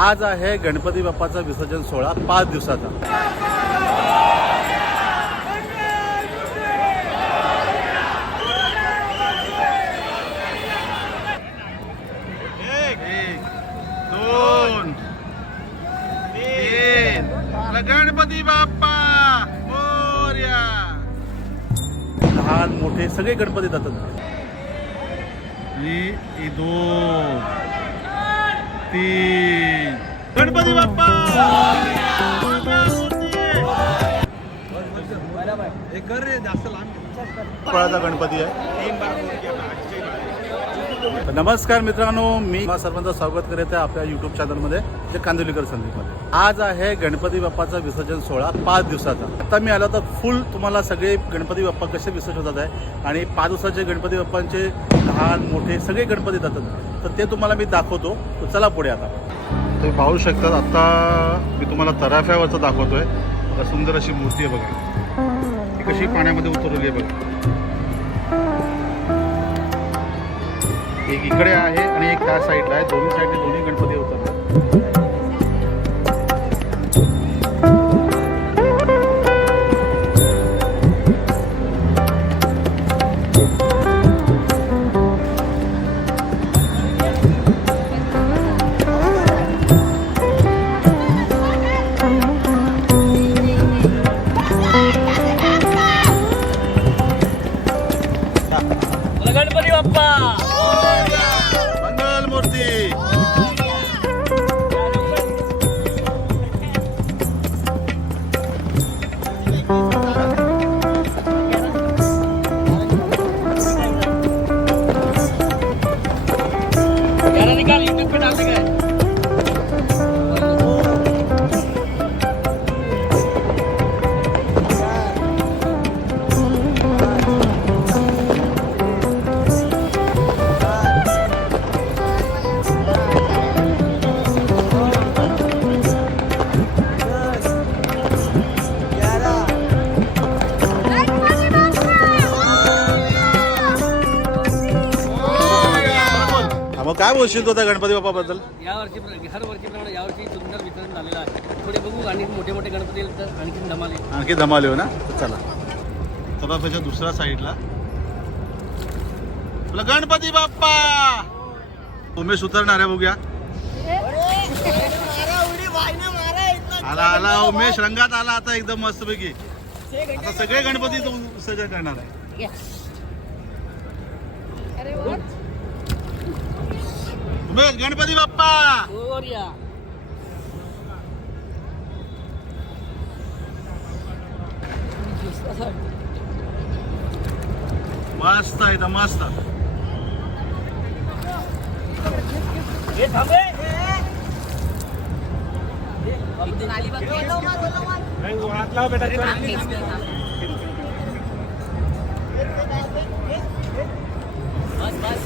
आज आहे गणपती बाप्पाचा विसर्जन सोहळा 5 दिवसाचा। गणपती बाप्पा मोरया। लहान मोठे सगळे गणपती जातात। 1 2 3 गणपती बाप्पा फळाचा गणपती आहे। नमस्कार मित्रांनो, मी सर्वांचं स्वागत करत आहे आपल्या यूट्यूब चॅनलमध्ये जे कांदिवलीकर संदीपमध्ये। आज आहे गणपती बाप्पाचा विसर्जन सोहळा 5 दिवसाचा। आता मी आलो तर फुल तुम्हाला सगळे गणपती बाप्पा कसे विसर्जन होतात आहे आणि 5 दिवसाचे गणपती बाप्पांचे लहान मोठे सगळे गणपती जातात, तर ते तुम्हाला मी दाखवतो। तर चला पुढे। आता तुम्ही पाहू शकता, आता मी तुम्हाला तराफ्यावरचं दाखवतोय। बघा सुंदर अशी मूर्ती आहे, बघा ती कशी पाण्यामध्ये उतरवली आहे बघा। एक इकडे आहे आणि एक त्या साईडला आहे, दोन्ही साईडने दोन्ही गणपती उतरतात। गणपती बाप्पा मंगल मूर्ती। निकाल यूट्यूब पे डालने का है। मग काय बोलशील तू त्या गणपती बाप्पा बद्दल? यावर्षी हर वर्षीप्रमाणे यावर्षी सुंदर वितरण झालेलं आहे। पुढे बघू आणि मोठे मोठे गणपती येईल तर आणखी धमाल येईल। आणखी धमाल येऊ ना। तर चला तराफ्याच्या दुसऱ्या साईडला तुला गणपती बाप्पा उमेश उतरणार आहे, बघूया। आला आला उमेश, रंगात आला आता एकदम मस्तपैकी। आता सगळे गणपती तो विसर्जन करणार आहे। उमेश गणपती बाप्पा मोरया। मस्त आहे, मस्त। ये थांबे हात लाव बेटा। बस बस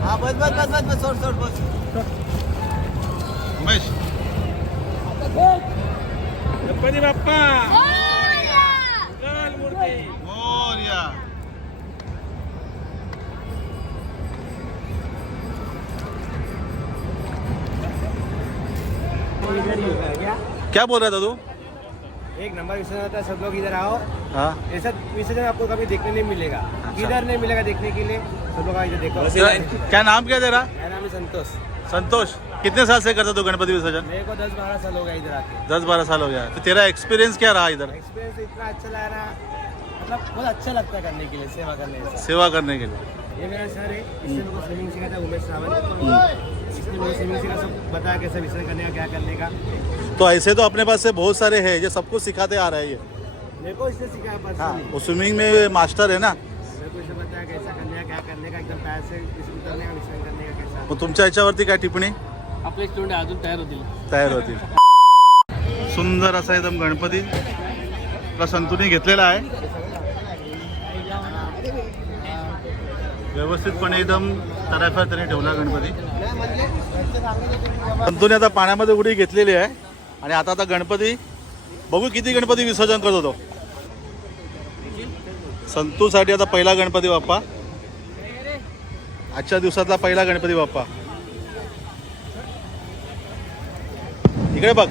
हाँ बस बस बस बस बस सोड बस। उमेश गणपती बाप्पा मोरया। क्या बोल रहा था तू? एक नंबर विसर्जन होता है, सब लोग इधर आओ। हाँ ऐसा विसर्जन आपको कभी देखने नहीं मिलेगा, किधर नहीं मिलेगा देखने के लिए। सब लोग इधर देखो। क्या नाम क्या तेरा? मेरा नाम है संतोष। संतोष, कितने साल से करता तू गणपति विसर्जन? मेरे को 10-12 साल हो गया इधर आके। 10-12 साल हो गया। तो तेरा एक्सपीरियंस क्या रहा इधर? एक्सपीरियंस इतना अच्छा लगा रहा, मतलब बहुत अच्छा लगता है करने के लिए, सेवा करने से। सेवा करने के लिए। ये मेरा सर है, इससे मेरे को स्विमिंग सिखाता है उमेश रावत। इसने मुझे स्विमिंग सिखा, सब बताया कैसे विसर्जन करने का, क्या करने का। तो ऐसे तो अपने पास से बहुत सारे हैं जो सबको सिखाते आ रहे हैं ये। मेरे को इसने सिखाया हाँ, पर्सनली। वो स्विमिंग में मास्टर है ना। मेरे को इसे बताया कैसा करने का, क्या करने का, एकदम पैर से उतरने का, विसर्जन करने का कैसा। मग तुमच्या याच्यावरती काय टिप्पणी? आपले स्टुडंट अजून तयार होतील। सुंदर असा एकदम गणपती संतुनी घेतलेला आहे। व्यवस्थितपणे एकदम तराफ्यात त्याने ठेवला गणपती। संतूने आता पाण्यामध्ये उडी घेतलेली आहे आणि आता गणपती बघू किती गणपती विसर्जन करत होतो। संतूसाठी आता पहिला गणपती बाप्पा, आजच्या दिवसातला पहिला गणपती बाप्पा। इकडे बघ.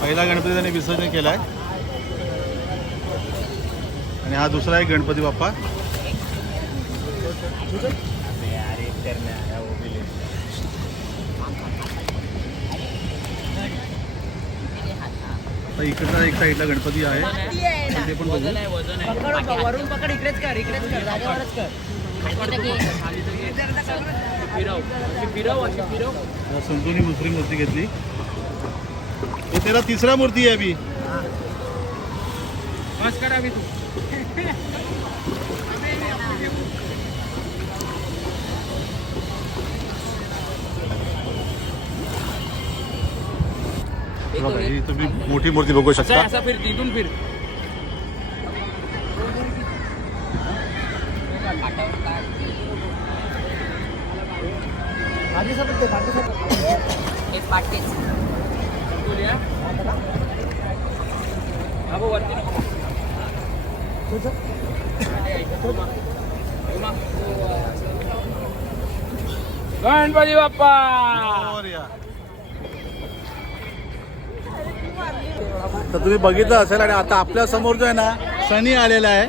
पहिला गणपती त्यांनी विसर्जन केलाय आणि हा दुसरा एक गणपती बाप्पा. इकडचा एक साईडला गणपती आहे ते पण बघू. वरून पकड, इकडेच कर, इकडेच कर, जागेवरच कर. संतोनी दुसरी मूर्ती घेतली. हे तेरा तिसरा मूर्ती आहे अभी. बस करा तू. बघा, ही तुम्ही मोठी मूर्ती बघू शकता. असा फिर, तिथून फिर. गणपती बाप्पा. तर तुम्ही बघितलं असेल आणि आता आपल्या समोर जो आहे ना सनी आलेला आहे.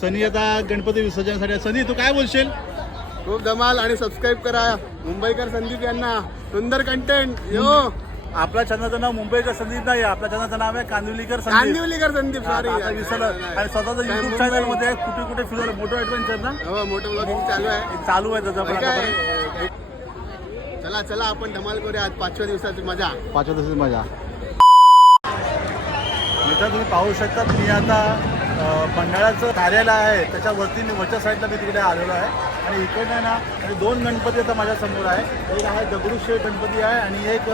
सनी आता गणपती विसर्जनासाठी. सनी तू काय बोलशील? खूप धमाल आणि सबस्क्राईब करा मुंबईकर संदीप यांना. सुंदर कंटेंट यो. आपल्या चॅनलचं नाव मुंबईकर संदीप नाही, आपल्या चॅनलचं नाव आहे कांदिवलीकर संदीप. कांदिवलीकर संदीप, सॉरी. आता विसरलं. आणि स्वतःचं युट्यूब चॅनल मध्ये कुठे कुठे फिरवलं, मोठं ऍडव्हेंचर ना. हो, मोठं ब्लॉगिंग चालू आहे. चालू आहे त्याचं पण काय? आतापर्यंत. चला चला आपण धमाल करूया आज 5व्या दिवसाची मजा. 5व्या दिवसाची मजा. मित्र तुम्ही पाहू शकता, मी आता मंडळाचं कार्यालय आहे त्याच्यावरती मी वरच्या साईडला मी तिकडे आलेलो आहे. आणि इकडे ना आणि 2 गणपती आता माझ्यासमोर आहे. एक आहे दगडूशेठ गणपती आहे आणि एक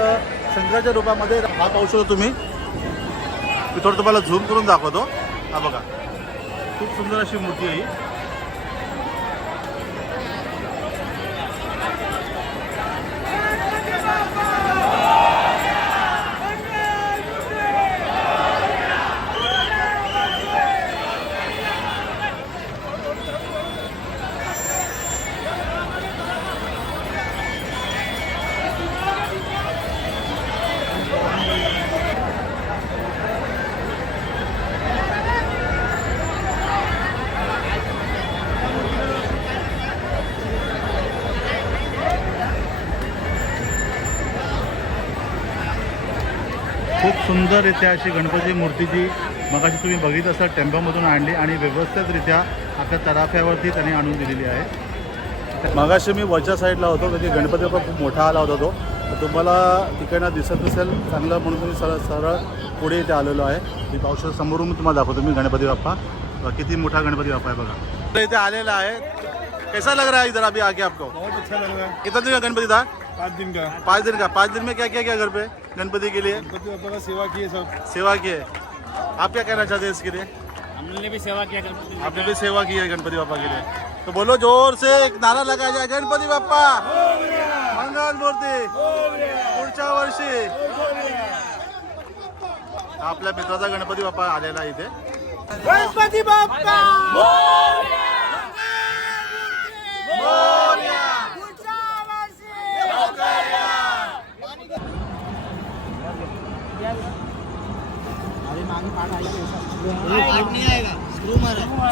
शंकराच्या रूपामध्ये. हा पाहू शकतो तुम्ही. मी थोडं तुम्हाला झूम करून दाखवतो. हा बघा, खूप सुंदर अशी मूर्ती आहे ही. खूप सुंदररित्या अशी गणपती मूर्तीची मगाशी तुम्ही बघित असाल टेम्पोमधून आणली आणि व्यवस्थितरित्या आपल्या तराफ्यावरती त्यांनी आणून दिलेली आहे. मगाशी मी वरच्या साईडला होतो म्हणजे गणपती बाप्पा खूप मोठा आला होता तो. तर तुम्हाला तिकडनं दिसत नसेल चांगलं म्हणून तुम्ही सरळ पुढे इथे आलेलो आहे. मी पाहू शकतो, समोरून मी तुम्हाला दाखवतो मी गणपती बाप्पा. किती मोठा गणपती बाप्पा आहे बघा. इथे आलेला आहे. कैसा लग रहा है इधर अभी आके आपको? बहुत अच्छा लग रहा है. कितना दिन का गणपति था? 5 दिन का. 5 दिन का. 5 दिन में क्या क्या किया घर पे गणपति के लिए? गणपति बाबा का सेवा किए सब. सेवा की है. आप क्या कहना चाहते हैं इसके लिए? हमने भी सेवा किया गणपती. आपने भी सेवा की है गणपति बापा के लिए. तो बोलो जोर से एक नारा लगा जाए, गणपति बाप्पा मंगल मूर्ती पुढच्या वर्षी. आपल्या मित्राचा गणपती बाप्पा आलेला आहे इथे. गणपति बाप्पा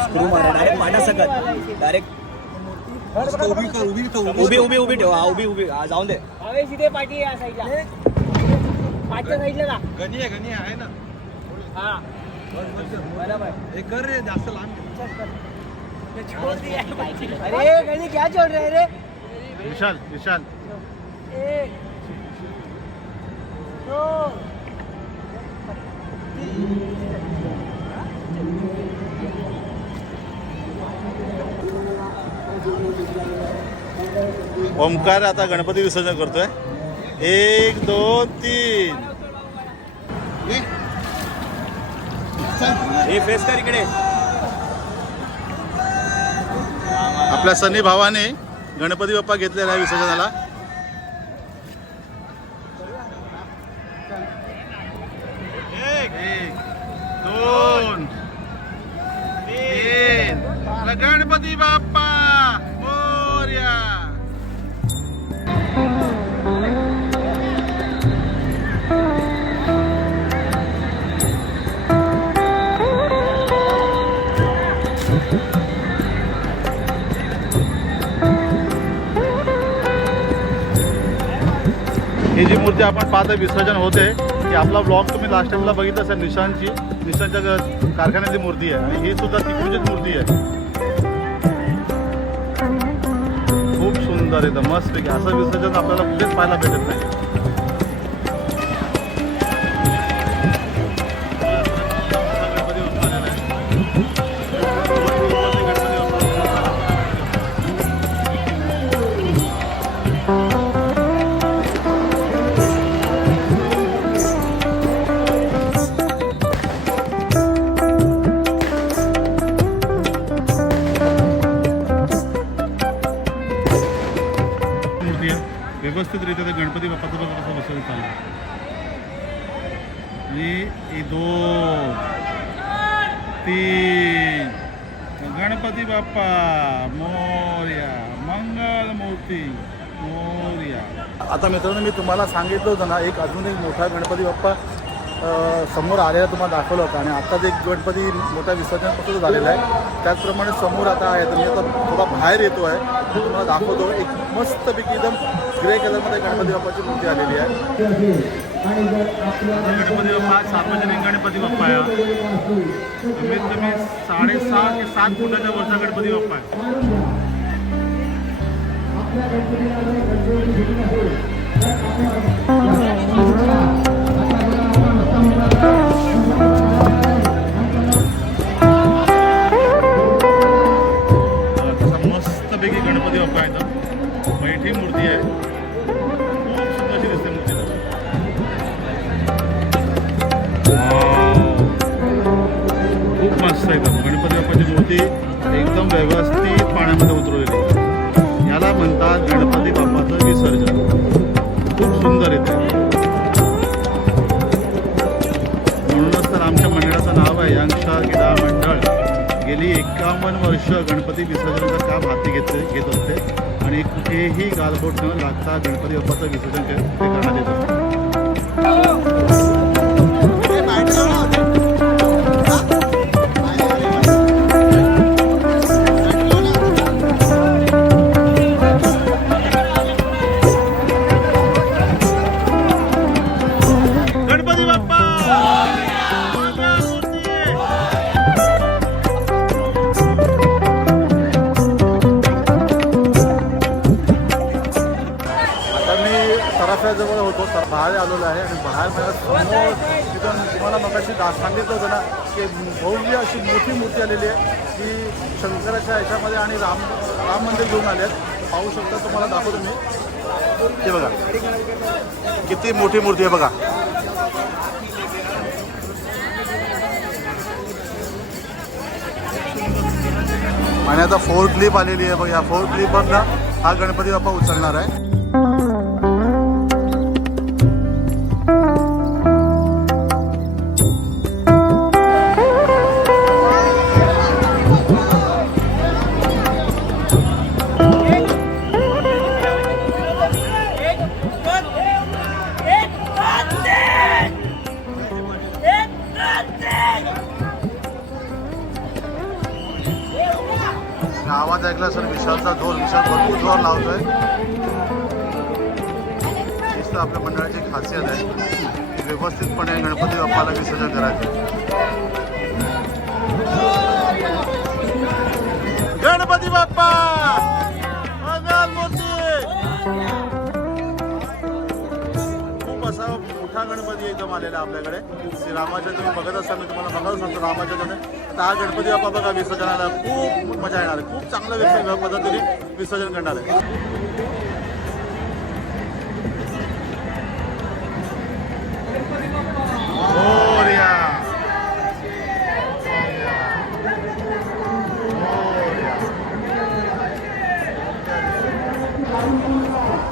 स्क्रू मारा डायरेक्ट पाटा सकट डायरेक्ट. उभी ठेवा. उभी जाऊन दे. सीधे पाठी या साईडला, पाठच्या साईडला का. गणी आहे ना. हा बरोबर. एक कर रे, जास्त लांब. अरे गणी क्या छोड़ रहे रे. विशाल 1 2 ओमकार आता गणपती विसर्जन करतोय. 1 2 3. हे फेस कर इकडे. आपल्या सनी भावाने गणपती बाप्पा घेतलेला आहे विसर्जनाला. एक 2 3 चला गणपती बाप्पा मोरया. ही जी मूर्ती आपण पाहता विसर्जन होते की आपला ब्लॉग तुम्ही लास्ट टाइमला बघितला असेल निशांच्या कारखान्यातली मूर्ती आहे आणि ही सुद्धा तिकडचीच मूर्ती आहे. खूप सुंदर एकदम मस्त पैकी असं विसर्जन आपल्याला कुठेच पाहायला भेटत नाही. व्यवस्थितरित्या त्या गणपती बाप्पाचं बघा कसं विसर्जन चालू आहे. आणि 2 3 गणपती बाप्पा मोरया मंगल मूर्ती मोरया. आता मित्रांनो मी तुम्हाला सांगितलं होतं ना अजून एक मोठा गणपती बाप्पा समोर आलेला तुम्हाला दाखवलं होतं आणि आत्ताच एक गणपती मोठा विसर्जन झालेला आहे. त्याचप्रमाणे समोर आता आहे तर मी आता थोडा बाहेर येतो आहे तुम्हाला दाखवतो. एक मस्तपैकी एकदम ग्रे कलरमध्ये गणपती बाप्पाची मूर्ती आलेली आहे. गणपती बाप्पा सार्वजनिक गणपती बाप्पा आहे. कमीत कमी 6.5 ते 7 फुटाच्या वरचा गणपती बाप्पा आहे. मस्तपैकी गणपती बाप्पा आहे तर बैठी मूर्ती आहे. खूप सुंदर दिसते मूर्ती. खूप मस्त आहे गणपती बाप्पाची मूर्ती एकदम व्यवस्थित पाण्यामध्ये उतरवलेली. याला म्हणतात गणपती बाप्पाचं विसर्जन. खूप सुंदर येते. म्हणूनच तर आमच्या मंडळाचं नाव आहे यंगस्टार क्रीडा मंडळ. गेली 51 वर्ष गणपती विसर्जनाचं काम हाती घेत असते आणि कुठेही गालबोट न लागता गणपती बाप्पाचं विसर्जन ते करण्यात येत असते. गणपती बाप्पा जवळ होतो तर बाहेर आलेलो आहे आणि बाहेर मला समोर तिथून तुम्हाला मगाशी सांगितलं होतं ना की भव्य अशी मोठी मूर्ती आलेली आहे की शंकराच्या ह्याच्यामध्ये आणि राम मंदिर घेऊन आले आहेत. पाहू शकता तुम्हाला दाखवतो मी. ते बघा किती मोठी मूर्ती आहे बघा. आणि आता 4th क्लिप आलेली आहे बघा. या 4th क्लिपवरनं हा गणपती बाप्पा उचलणार आहे. आवाज ऐकला सर विशालचा विशाल भरपूर जोर लावतोय. हीच तर आपल्या मंडळाची एक खासियत आहे की व्यवस्थितपणे गणपती बाप्पाला विसर्जन करायचं. गणपती बाप्पा मंगल मूर्ती. खूप असा मोठा गणपती एकदम आलेला आपल्याकडे. श्रीरामाच्या तुम्ही बघत असाल मी तुम्हाला बघायला सांगतो रामाच्या. आता हा गणपती बाप्पा बघा विसर्जनाला खूप मजा येणार आहे. खूप चांगलं पद्धतीने विसर्जन करणार आहे.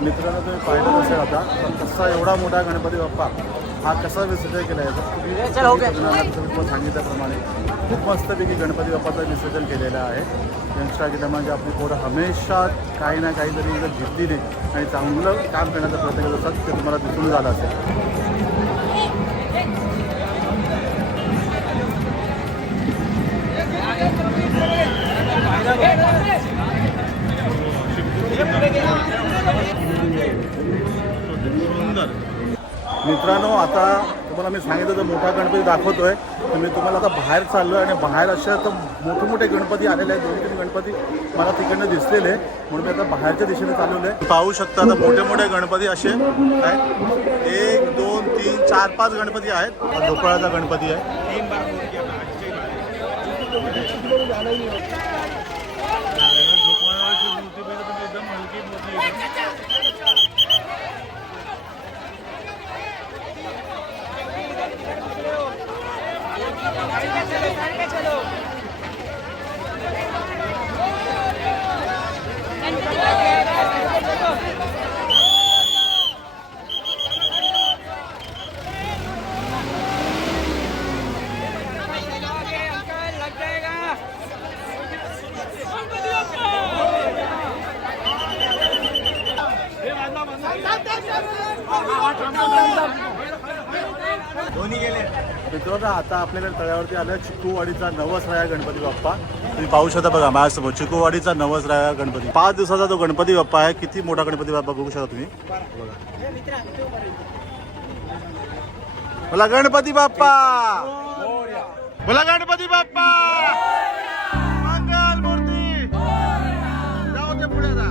मित्रांनो तुम्ही पाहिलं असेल आता पण कसा एवढा मोठा गणपती बाप्पा हा कसा विसर्जन केला आहे तुम्ही सांगितल्याप्रमाणे खूप मस्तपैकी गणपती बाप्पाचं विसर्जन केलेलं आहे. यांच्या केल्यामध्ये आपली पोरं हमेशा काही ना काहीतरी एकदम जिद्दीने आणि चांगलं काम करण्याचा प्रयत्न करत असतात. ते तुम्हाला दिसून झालं असेल. मित्रांनो, आता तुम्हाला मी सांगितलं तर मोठा गणपती दाखवतोय. तर मी तुम्हाला आता बाहेर चाललो आहे आणि बाहेर अशा तर मोठे मोठे गणपती आलेले आहेत. 2-3 गणपती मला तिकडनं दिसलेले, म्हणून मी आता बाहेरच्या दिशेने चालवलं आहे. पाहू शकता आता मोठे मोठे गणपती असे काय 1, 2, 3, 4, 5 गणपती आहेत. हा ढोकळाचा गणपती आहे. मित्रांनो, आता आपल्याकडे तळ्यावरती आलं चिकूवाडीचा नवसराया गणपती बाप्पा. तुम्ही पाहू शकता बघा माझ्यासमोर चिकूवाडीचा नवसराया गणपती. 5 दिवसाचा तो गणपती बाप्पा आहे. किती मोठा गणपती बाप्पा बघू शकता तुम्ही. बोला गणपती बाप्पा, बोला गणपती बाप्पा, मंगल मूर्ती. जाऊ दे पुढे जा.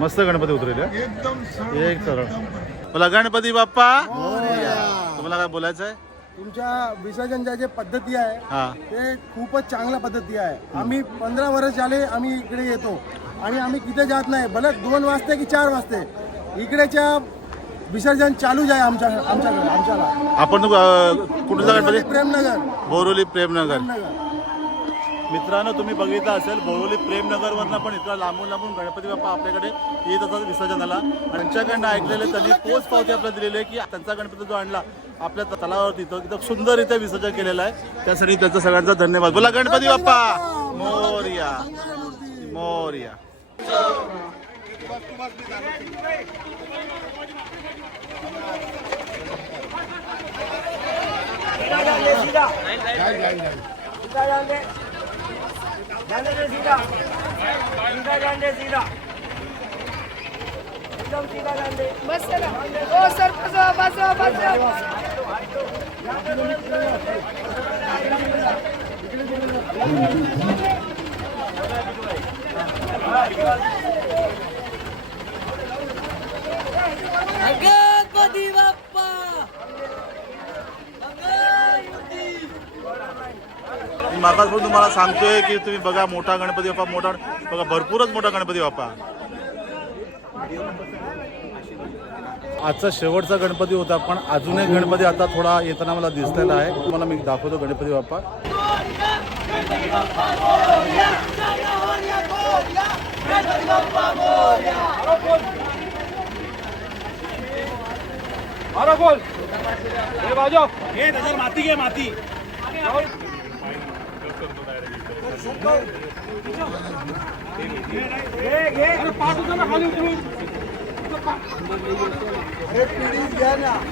मस्त गणपती उतरेल एकदम एक सरळ. बोला गणपती बाप्पा. तुम्हाला काय बोलायचं आहे? तुमच्या विसर्जनच्या जे पद्धती आहे हा, ते खूपच चांगल्या पद्धती आहे. आम्ही 15 वर्ष झाले आम्ही इकडे येतो आणि आम्ही किती जात नाही. भले 2 वाजते की 4 वाजते इकडेच्या विसर्जन चालूच आहे आमच्याला. आपण कुठला गणपती? प्रेमनगर. बोरोली प्रेमनगर. मित्रांनो, तुम्ही बघितलं असेल बोरोली प्रेमनगरवरनं पण इतका लांबून लांबून गणपती बाप्पा आपल्याकडे येत असतात विसर्जनाला. आणि त्यांच्याकडनं ऐकलेले त्यांनी पोच पावती आपल्याला दिलेली आहे की त्यांचा गणपती जो आणला आपल्या तलावावरती तो एकदम सुंदररित्या विसर्जन केलेला आहे. त्यासाठी त्यांचा सगळ्यांचा धन्यवाद. बोला गणपती बाप्पा मोरया, मोरया. बस चला. ओ सर बस. गणपती बाप्पा. मागास पण तुम्हाला सांगतोय की तुम्ही बघा मोठा गणपती बाप्पा, मोठा बघा भरपूरच मोठा गणपती बाप्पा. आजचा शेवटचा गणपती होता, पण अजून एक गणपती आता थोडा येताना मला दिसलेला आहे. तुम्हाला मी दाखवतो गणपती बाप्पा. माती घे माती. खाली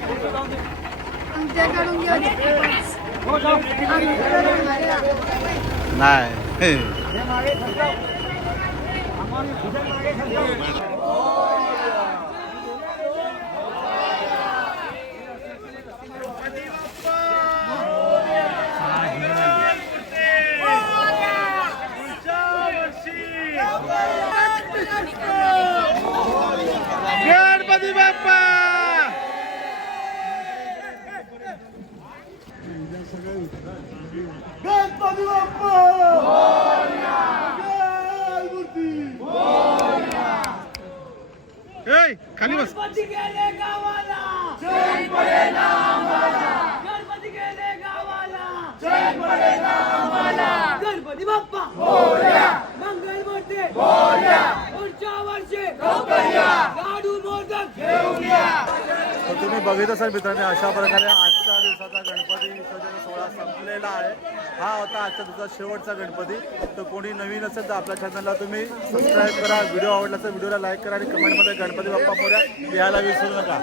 उतरून आमच्याकडून घेऊन नाही गणपती बाप्पा. गणपती बाप्पा ए, खाली बस. गणपती गेले गावाला जय पडेला आम्हाला. गणपती गेले गावाला जय पडेला आम्हाला. गणपती बाप्पा मोरया. मंगल मोठे मोरया. पुढच्या वर्षी लाडू मोदक घेऊया. तर तुम्ही बघित असाल मित्रांनो, अशा प्रकारे आजच्या दिवसाचा गणपती विसर्जन सोहळा संपलेला आहे. हा होता आजच्या दिवसाचा शेवटचा गणपती. तर कोणी नवीन असेल तर आपल्या चॅनलला तुम्ही सबस्क्राईब करा. व्हिडिओ आवडला तर व्हिडिओला लाईक करा आणि कमेंटमध्ये गणपती बाप्पा मोरया लिहायला विसरू नका.